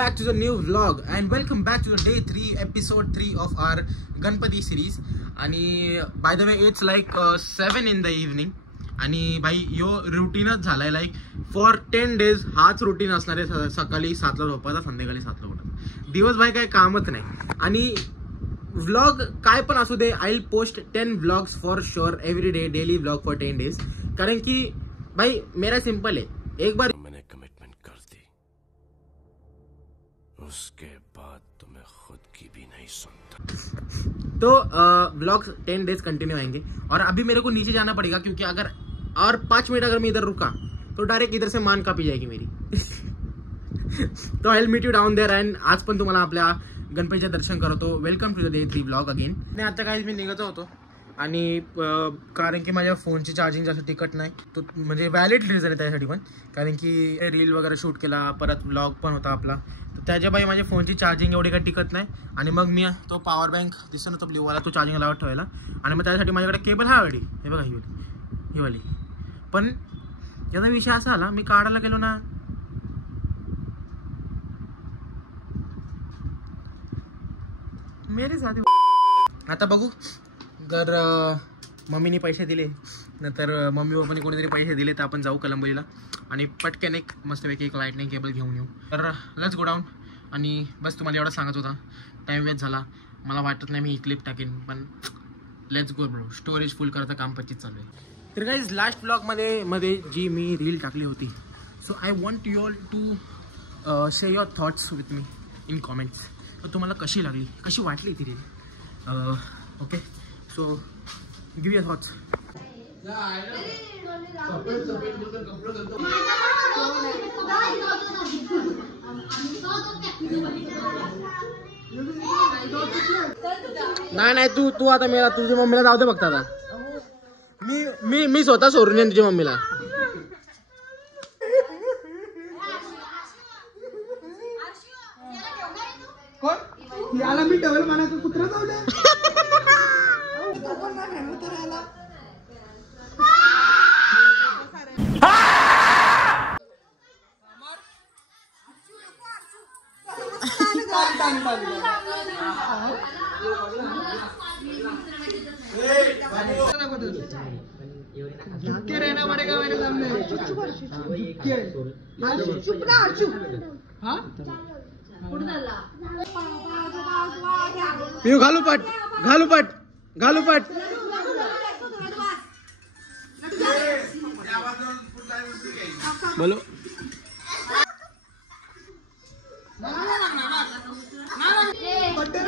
back to the new vlog and welcome back to the day 3 episode 3 of our Ganpati series. आणि by the way it's like 7 in the evening आणि भाई यो रुटीनच झालाय like for 10 days हाच routine असणार आहे. सकाळी 7ला झोपायचा, संध्याकाळी 7ला उठायचा. दिवस भाई काही कामच नाही. आणि व्लॉग काय पण असू दे, I will post 10 vlogs for sure every day, daily vlog for 10 days. कारण की भाई मेरा सिंपल है, एक बार मैंने कमिटमेंट कर दी, उसके बाद तो मैं खुद की भी नहीं सुनता. तो व्लॉग्स 10 days कंटिन्यू आएंगे. और अभी मेरे को नीचे जाना पड़ेगा क्योंकि अगर और 5 मिनट अगर मैं इधर रुका तो डायरेक्ट इधर से मान कापी जाएगी मेरी. तो I will meet you down there. And आज पण तुम्हाला आपल्या गणपतीचे दर्शन करतो. Welcome to the day 3 vlog again. आणि आता काही मी निघत होतो आणि कारण की माझ्या फोनची चार्जिंग जास्त टिकत नाही, तो म्हणजे व्हॅलिड रिझन आहे त्यासाठी पण. कारण की रील वगैरे शूट केला, परत व्लॉग पण होता आपला, तर त्याच्या बाई माझ्या फोनची चार्जिंग एवढी काही टिकत नाही. आणि मग मी तो पॉवर बँक दिसतो ना तो ब्ल्यूवाला, तो चार्जिंग लावत ठेवायला. आणि मग त्यासाठी माझ्याकडे केबल हा वाली, हे बघा ही वाली. पण याचा विषय असा आला, मी काढायला गेलो ना, मेरे साथ. आता बघू जर मम्मीने पैसे दिले नंतर मम्मी पप्पाने कोणीतरी पैसे दिले तर आपण जाऊ कलंबरीला आणि पटकन एक मस्तपैकी एक लाईटनिंग केबल घेऊन येऊ. तर लेट्स गो डाऊन. आणि बस तुम्हाला एवढा सांगत होता, टाईम वेस्ट झाला. मला वाटत नाही मी ही क्लिप टाकेन, पण लेट्स गो ब्रो. स्टोरेज फुल करायचं काम 25 चालू आहे. तर गाईज लास्ट ब्लॉगमध्ये जी मी रील टाकली होती, so I want you all to share your thoughts with me in comments. तर तुम्हाला कशी लागली, कशी वाटली ती reel? Okay, so give your thoughts. नाही तू आता मेला, तुझ्या मम्मीला जाऊ दे बघता. आता मी स्वतः सोडून येईन तुझ्या मम्मीला. याला मी डबल म्हणायचं, कुत्रा चावलं. झुक्के रहना पड़ेगा मेरे सामने. चुप ना चुप. हाँ पिऊ घालू पट. बोलो.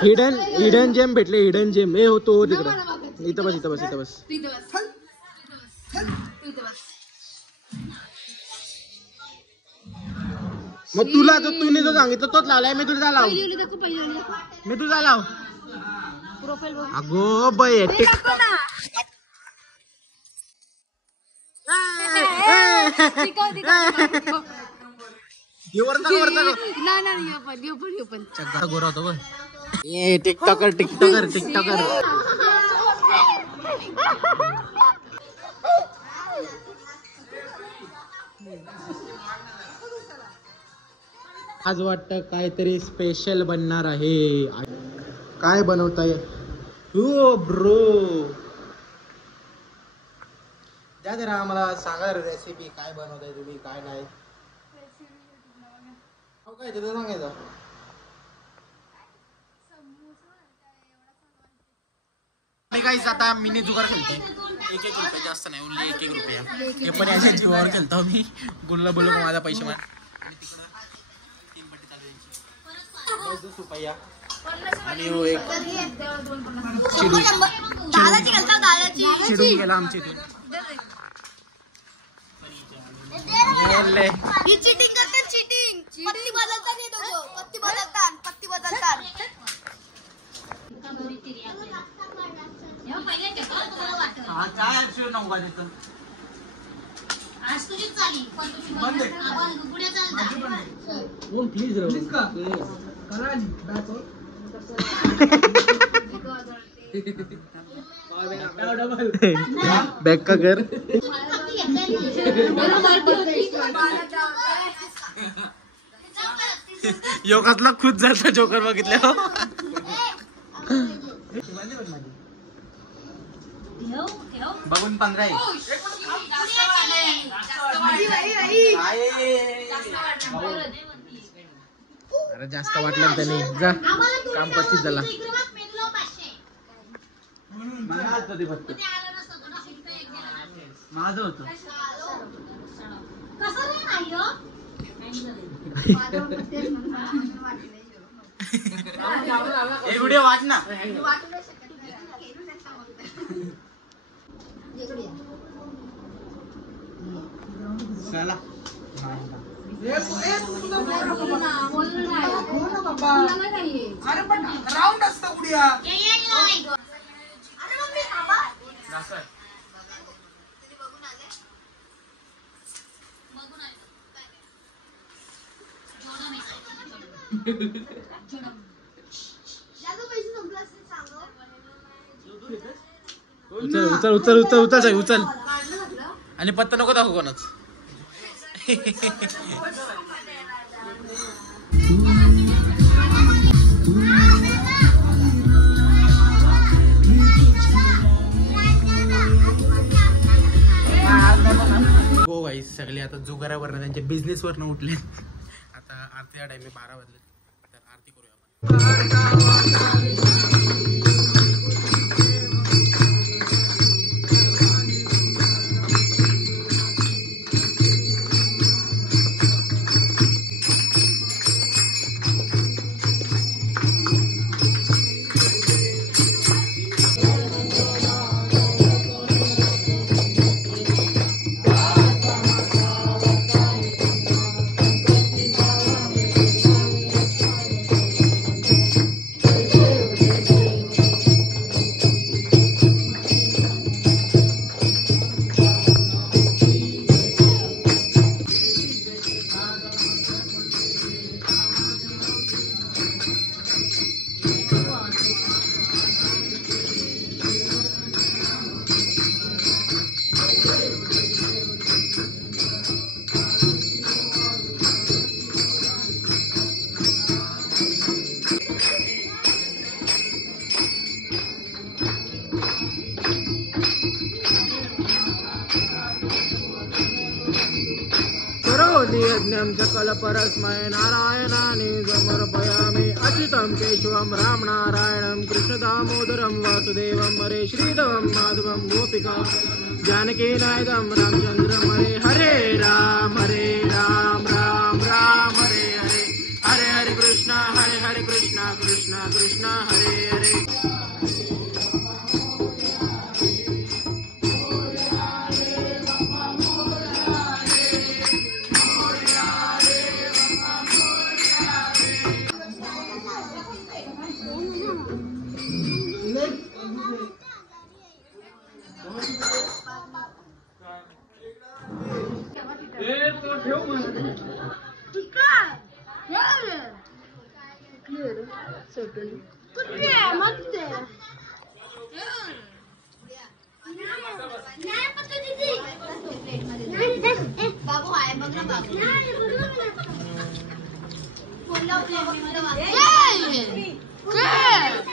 हिडन जेम भेटले. हिडन जेम हे होतो तिकडं. इथं बस. मग तुला तर तूने जो सांगितलं तोच लावलाय. मी तुझा लाव. अगो बाई गोरा होतो बघ. टिकटॉकर. आज वाटतं काहीतरी स्पेशल बनणार आहे. काय बनवताय? हो ब्रो, द्या जरा आम्हाला सांगा रेसिपी. काय बनवताय तुम्ही, काय नाही? काय तिथं सांगायचं. गाईस आता मिनी जुगार खेळतोय. 1 रुपये, जास्त नाही, ओनली 1 रुपया. हे पण याच्या जीवावर खेळतो मी. बोललो माझा पैसे मार. आणि एक चिडून गेला आमच्या इथून. बैक का घर योगातला खुद जाता जोकर बघितल्या. बघून 15 आहे. अरे जास्त वाटलं त्याने जा काम 25 झाला. माझं होतं एक व्हिडिओ वाच ना. चला अरे पण राऊंड असतं उड्या. उचल उचल उचल उचल उचल उचल आणि पत्ता नको दाखवू कोणाच. हो गाईस सगळे आता जुगारावरनं त्यांच्या बिझनेसवरनं उठले. आता आरतीचा टाइम 12 वाजले तर आरती करूया आपण. यज्ञं सकल परस्मै नारायणानि समर्पयामि अच्युतं केशवं राम नारायणं कृष्ण दामोदरं वासुदेवं हरे श्रीधवं माधवं गोपिका Janaki नायकं रामचंद्रं Hare Hare Ram Ram Ram Hare Hare Hare Hare Krishna Krishna Krishna Hare Hare.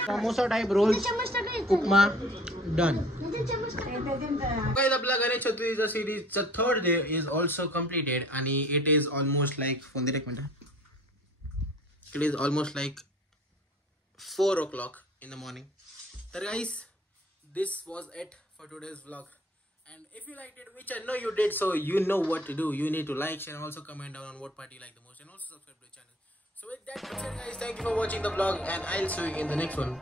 Samosa type rolls upma done. आपला गणेश चतुर्थीचा सिरीजचा 3rd day is also completed आणि it is almost like it is almost like 4 o'clock in the morning. तर guys, this was it for today's vlog. And if you liked it, which I know you did, so you know what to do. You need to like, share, and also comment down on what part you like the most, and also subscribe to the channel. So with that being said, guys, thank you for watching the vlog, and I'll see you in the next one.